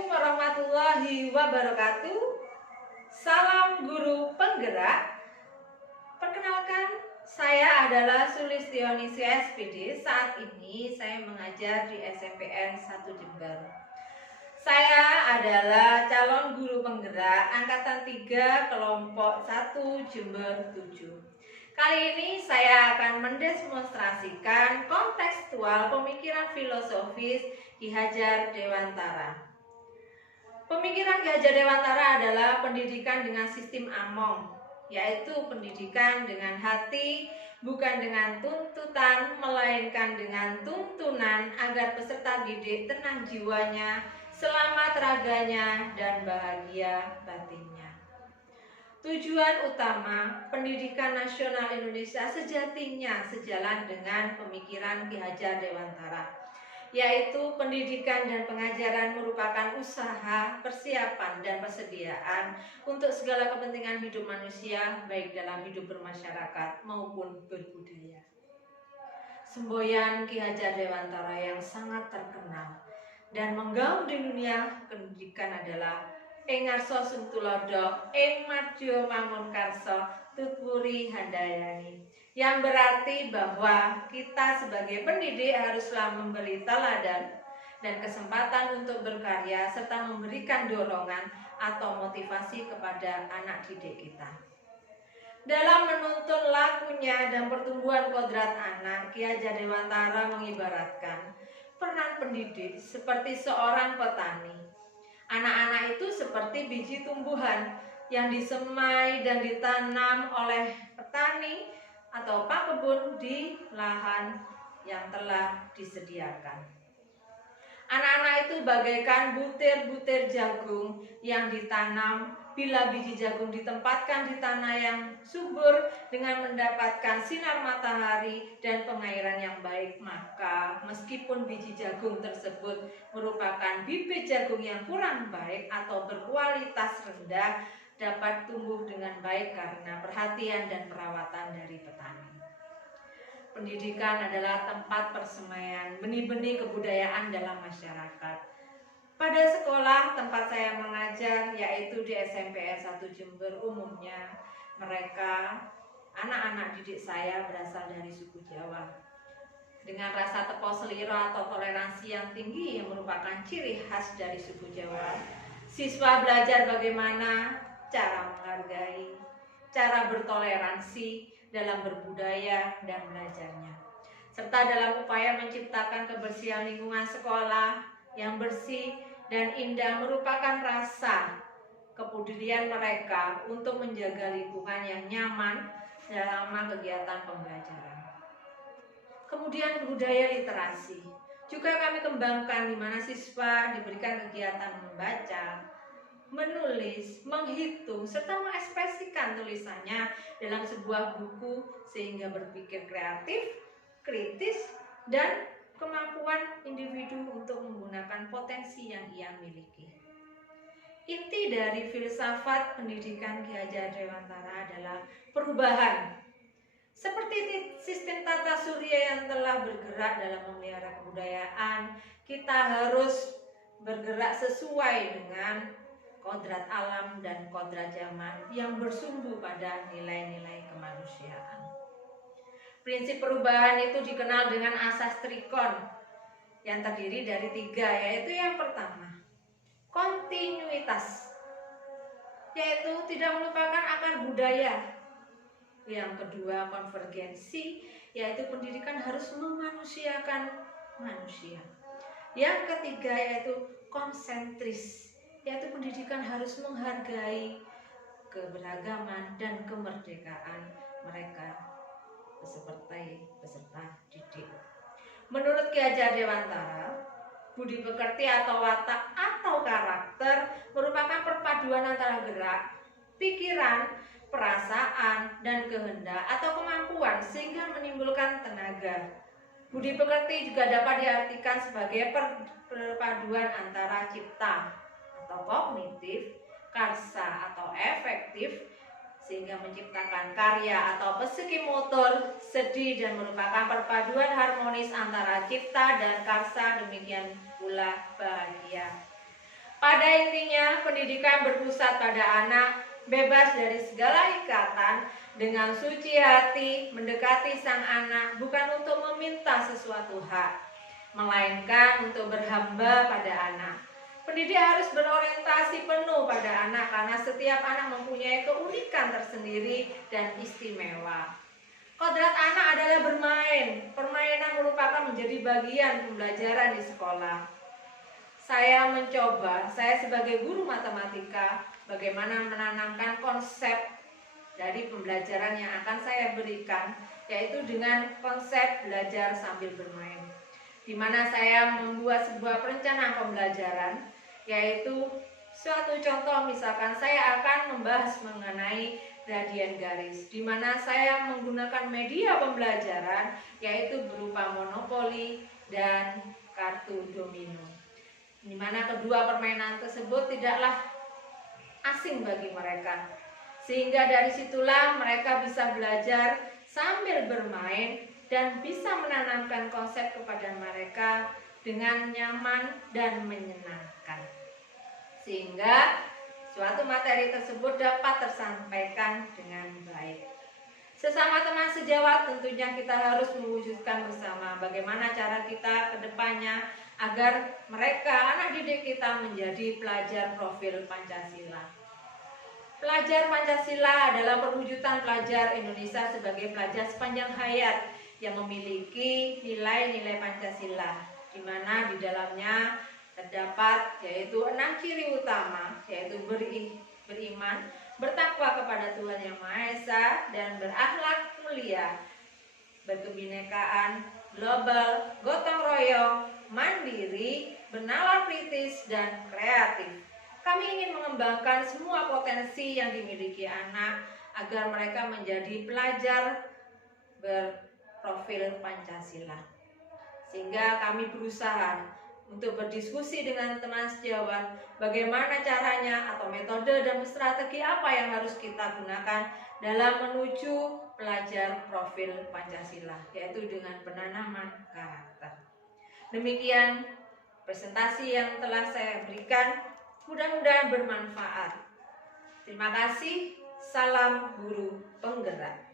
Assalamualaikum warahmatullahi wabarakatuh. Salam guru penggerak. Perkenalkan, saya adalah Sulistionisya SPD. Saat ini saya mengajar di SMPN 1 Jember. Saya adalah calon guru penggerak angkatan 3 kelompok 1 Jember 7. Kali ini saya akan mendemonstrasikan kontekstual pemikiran filosofis Ki Hajar Dewantara. Pemikiran Ki Hajar Dewantara adalah pendidikan dengan sistem among, yaitu pendidikan dengan hati, bukan dengan tuntutan, melainkan dengan tuntunan agar peserta didik tenang jiwanya, selamat raganya, dan bahagia batinnya. Tujuan utama pendidikan nasional Indonesia sejatinya sejalan dengan pemikiran Ki Hajar Dewantara, yaitu pendidikan dan pengajaran merupakan usaha, persiapan, dan persediaan untuk segala kepentingan hidup manusia, baik dalam hidup bermasyarakat maupun berbudaya. Semboyan Ki Hajar Dewantara yang sangat terkenal dan menggaung di dunia pendidikan adalah Ing ngarsa suntulodo, ing madya mangunkarsa, tutwuri handayani, yang berarti bahwa kita sebagai pendidik haruslah memberi teladan dan kesempatan untuk berkarya serta memberikan dorongan atau motivasi kepada anak didik kita. Dalam menuntun lakunya dan pertumbuhan kodrat anak, Ki Hajar Dewantara mengibaratkan peran pendidik seperti seorang petani. Anak-anak itu seperti biji tumbuhan yang disemai dan ditanam oleh petani atau pakebun di lahan yang telah disediakan. Anak-anak itu bagaikan butir-butir jagung yang ditanam. Bila biji jagung ditempatkan di tanah yang subur dengan mendapatkan sinar matahari dan pengairan yang baik, maka meskipun biji jagung tersebut merupakan bibit jagung yang kurang baik atau berkualitas rendah, dapat tumbuh dengan baik karena perhatian dan perawatan dari petani. Pendidikan adalah tempat persemaian benih-benih kebudayaan dalam masyarakat. Pada sekolah tempat saya mengajar, yaitu di SMPN 1 Jember, umumnya mereka, anak-anak didik saya berasal dari suku Jawa. Dengan rasa tepo selira atau toleransi yang tinggi yang merupakan ciri khas dari suku Jawa, siswa belajar bagaimana cara menghargai, cara bertoleransi dalam berbudaya dan belajarnya, serta dalam upaya menciptakan kebersihan lingkungan sekolah yang bersih dan indah merupakan rasa kepedulian mereka untuk menjaga lingkungan yang nyaman selama kegiatan pembelajaran. Kemudian budaya literasi juga kami kembangkan, di mana siswa diberikan kegiatan membaca, menulis, menghitung, serta mengekspresikan tulisannya dalam sebuah buku sehingga berpikir kreatif, kritis, dan kemampuan individu untuk menggunakan potensi yang ia miliki. Inti dari filsafat pendidikan Ki Hajar Dewantara adalah perubahan. Seperti sistem tata surya yang telah bergerak dalam memelihara kebudayaan, kita harus bergerak sesuai dengan kodrat alam dan kodrat zaman yang bersumbu pada nilai-nilai kemanusiaan. Prinsip perubahan itu dikenal dengan asas trikon yang terdiri dari 3, yaitu yang pertama, kontinuitas, yaitu tidak melupakan akar budaya. Yang kedua, konvergensi, yaitu pendidikan harus memanusiakan manusia. Yang ketiga, yaitu konsentris, yaitu pendidikan harus menghargai keberagaman dan kemerdekaan mereka seperti peserta didik. Menurut Ki Hajar Dewantara, budi pekerti atau watak atau karakter merupakan perpaduan antara gerak, pikiran, perasaan, dan kehendak atau kemampuan sehingga menimbulkan tenaga. Budi pekerti juga dapat diartikan sebagai perpaduan antara cipta atau kognitif, karsa atau efektif, sehingga menciptakan karya atau psikimotor, sedih, dan merupakan perpaduan harmonis antara cipta dan karsa, demikian pula bahagia. Pada intinya, pendidikan berpusat pada anak, bebas dari segala ikatan, dengan suci hati mendekati sang anak bukan untuk meminta sesuatu hak, melainkan untuk berhamba pada anak. Pendidik harus berorientasi penuh pada anak karena setiap anak mempunyai keunikan tersendiri dan istimewa. Kodrat anak adalah bermain. Permainan merupakan menjadi bagian pembelajaran di sekolah. Saya sebagai guru matematika, bagaimana menanamkan konsep dari pembelajaran yang akan saya berikan, yaitu dengan konsep belajar sambil bermain, di mana saya membuat sebuah perencanaan pembelajaran, yaitu suatu contoh, misalkan saya akan membahas mengenai gradien garis, di mana saya menggunakan media pembelajaran yaitu berupa monopoli dan kartu domino, di mana kedua permainan tersebut tidaklah asing bagi mereka, sehingga dari situlah mereka bisa belajar sambil bermain dan bisa menanamkan konsep kepada mereka dengan nyaman dan menyenangkan, sehingga suatu materi tersebut dapat tersampaikan dengan baik. Sesama teman sejawat, tentunya kita harus mewujudkan bersama bagaimana cara kita ke depannya agar mereka, anak didik kita, menjadi pelajar profil Pancasila. Pelajar Pancasila adalah perwujudan pelajar Indonesia sebagai pelajar sepanjang hayat yang memiliki nilai-nilai Pancasila, di mana di dalamnya terdapat yaitu 6 ciri utama, yaitu beriman, bertakwa kepada Tuhan Yang Maha Esa, dan berakhlak mulia, berkebinekaan, global, gotong royong, mandiri, bernalar kritis, dan kreatif. Kami ingin mengembangkan semua potensi yang dimiliki anak agar mereka menjadi pelajar berprofil Pancasila. Sehingga kami berusaha untuk berdiskusi dengan teman sejawat bagaimana caranya atau metode dan strategi apa yang harus kita gunakan dalam menuju pelajar profil Pancasila, yaitu dengan penanaman karakter. Demikian presentasi yang telah saya berikan, mudah-mudahan bermanfaat. Terima kasih. Salam guru penggerak.